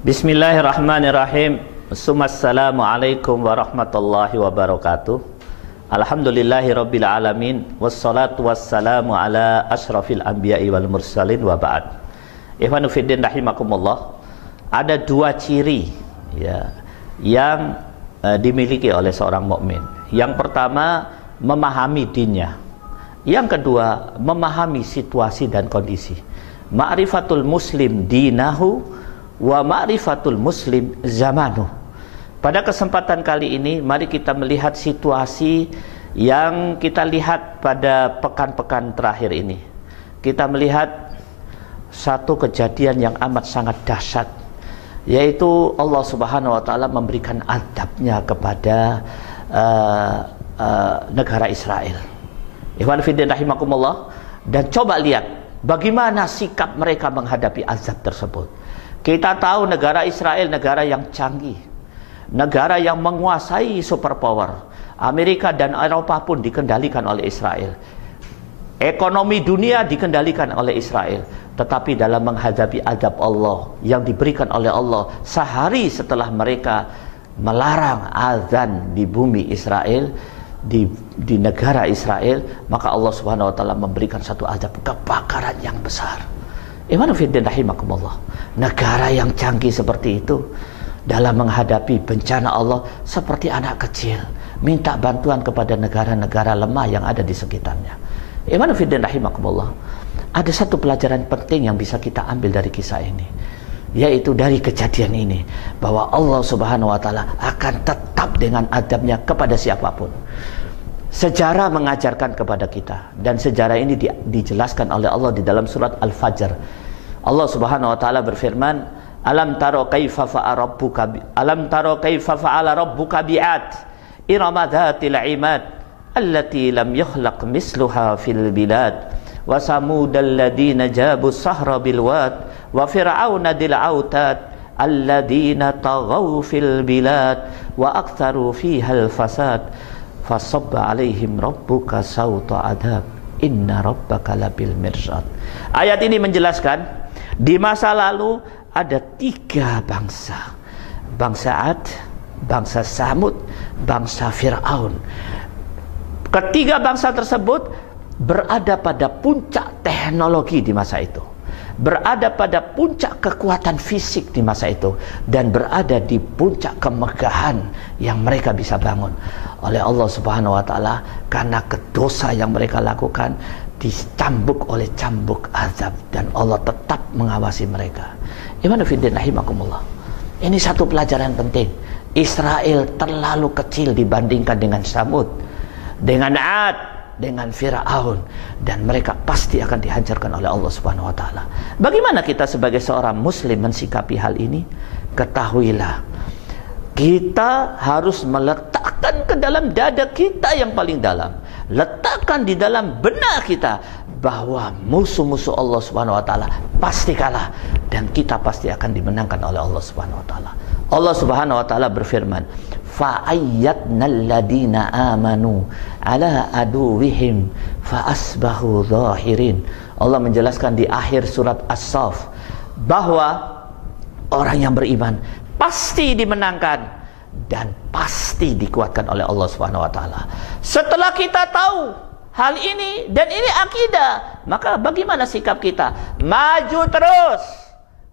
Bismillahirrahmanirrahim. Assalamualaikum warahmatullahi wabarakatuh. Alhamdulillahirabbil alamin wassalatu wassalamu ala asyrafil anbiya'i wal mursalin wa ba'd. Ikhwanu fiddin rahimakumullah. Ada dua ciri ya yang dimiliki oleh seorang mukmin. Yang pertama, memahami dinnya. Yang kedua, memahami situasi dan kondisi. Ma'rifatul muslim dinahu wa ma'rifatul muslim zamanuh. Pada kesempatan kali ini, mari kita melihat situasi yang kita lihat pada pekan-pekan terakhir ini. Kita melihat satu kejadian yang amat sangat dahsyat, yaitu Allah Subhanahu wa taala memberikan adabnya kepada negara Israel. Ikhwan fillah rahimakumullah. Dan coba lihat bagaimana sikap mereka menghadapi azab tersebut. Kita tahu negara Israel negara yang canggih, negara yang menguasai superpower. Amerika dan Eropa pun dikendalikan oleh Israel. Ekonomi dunia dikendalikan oleh Israel. Tetapi dalam menghadapi azab Allah yang diberikan oleh Allah sehari setelah mereka melarang azan di bumi Israel, di negara Israel, maka Allah Subhanahu wa taala memberikan satu azab kebakaran yang besar. Iman fiddin rahimakumullah. Negara yang canggih seperti itu dalam menghadapi bencana Allah seperti anak kecil minta bantuan kepada negara-negara lemah yang ada di sekitarnya. Iman fiddin rahimakumullah. Ada satu pelajaran penting yang bisa kita ambil dari kisah ini, yaitu dari kejadian ini, bahwa Allah Subhanahu wa taala akan tetap dengan adabnya kepada siapapun. Sejarah mengajarkan kepada kita, dan sejarah ini dijelaskan oleh Allah di dalam surat Al-Fajr. Allah Subhanahu wa taala berfirman, Alam taro kaifa fa'ala rabbuka bi'ad irama dhatil 'imad allati lam yukhlaq misluha fil bilad wa samudal ladina jabu sahra bil wad wa fir'auna dil autad alladina taghaw fil bilad wa aktharu fiha al fasad fasabba alaihim rabbuka sawta adab inna rabbaka labil mirsad. Ayat ini menjelaskan di masa lalu ada tiga bangsa, bangsa Ad, bangsa Samud, bangsa Fir'aun. Ketiga bangsa tersebut berada pada puncak teknologi di masa itu, berada pada puncak kekuatan fisik di masa itu, dan berada di puncak kemegahan yang mereka bisa bangun oleh Allah Subhanahu wa taala. Karena dosa yang mereka lakukan dicambuk oleh cambuk azab, dan Allah tetap mengawasi mereka. Iman fiddin rahimakumullah. Ini satu pelajaran penting. Israel terlalu kecil dibandingkan dengan Samud, dengan Ad, dengan Fir'aun, dan mereka pasti akan dihancurkan oleh Allah Subhanahu wa taala. Bagaimana kita sebagai seorang muslim mensikapi hal ini? Ketahuilah, kita harus meletakkan ke dalam dada kita yang paling dalam, letakkan di dalam benak kita bahwa musuh-musuh Allah Subhanahu wa taala pasti kalah, dan kita pasti akan dimenangkan oleh Allah Subhanahu wa taala. Allah Subhanahu wa taala berfirman, fa ayyadnal ladina amanu ala aduwihim fa asbahu zahirin. Allah menjelaskan di akhir surat As-Saff bahwa orang yang beriman pasti dimenangkan dan pasti dikuatkan oleh Allah Subhanahu wa taala. Setelah kita tahu hal ini, dan ini akidah, maka bagaimana sikap kita? Maju terus,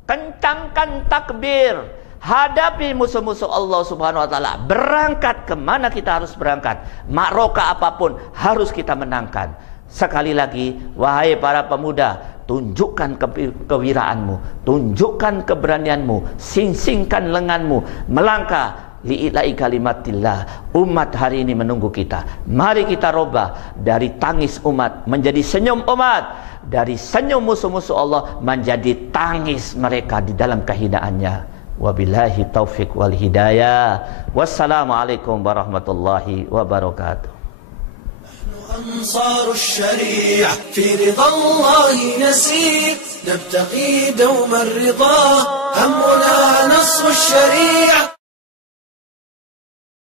kencangkan takbir, hadapi musuh-musuh Allah Subhanahu wa taala. Berangkat kemana kita harus berangkat, makroka apapun harus kita menangkan. Sekali lagi, wahai para pemuda, tunjukkan kewiraanmu, tunjukkan keberanianmu, sing-singkan lenganmu, melangkah li'ila'i kalimatillah. Umat hari ini menunggu kita. Mari kita robah dari tangis umat menjadi senyum umat, dari senyum musuh-musuh Allah menjadi tangis mereka di dalam kehinaannya. Wabillahi taufiq wal hidayah. Wassalamualaikum warahmatullahi wabarakatuh. أنصار الشريعة في رضا الله نسير نبتغي دوم الرضا همنا نصر الشريعة.